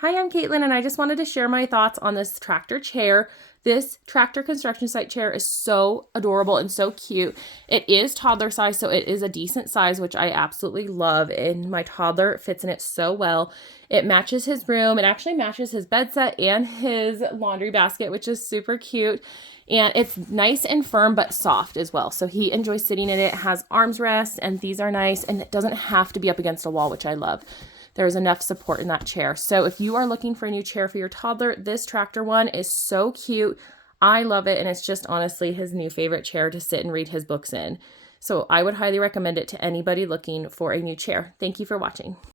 Hi, I'm Caitlin, and I just wanted to share my thoughts on this tractor chair. This tractor construction site chair is so adorable and so cute. It is toddler size, so it is a decent size, which I absolutely love, and my toddler fits in it so well. It matches his room. It actually matches his bed set and his laundry basket, which is super cute. And it's nice and firm, but soft as well. So he enjoys sitting in it. It has arms rest, and these are nice, and it doesn't have to be up against a wall, which I love. There's enough support in that chair. So if you are looking for a new chair for your toddler, this tractor one is so cute. I love it, and it's just honestly his new favorite chair to sit and read his books in. So I would highly recommend it to anybody looking for a new chair. Thank you for watching.